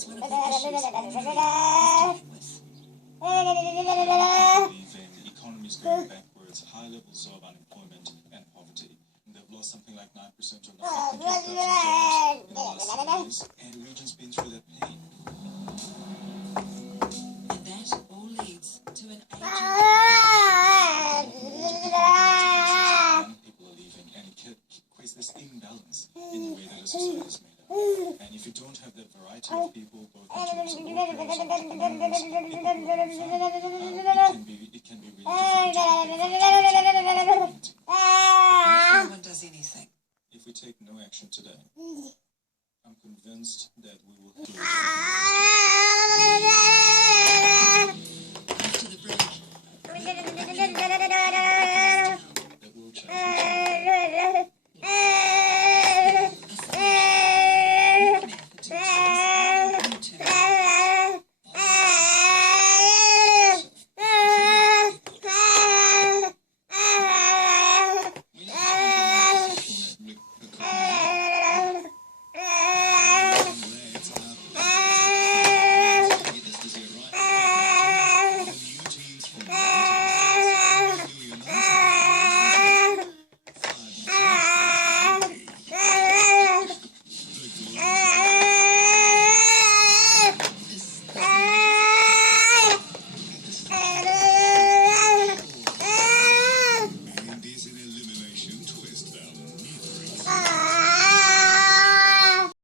is one of the issues we really is dealing with. believe in economies going backwards, high levels of unemployment and poverty. And they've lost something like 9% of the population jobs in the last 7 years, and the region's been through that pain. And that all leads to an aging Young people are leaving, and it creates this imbalance in the way that a society is made up. And if you don't have that variety of people, both in terms of workers, entrepreneurs, people who are having fun, it can be really difficult to get that variety. What if no one does anything? If we take no action today, I'm convinced that we will do it.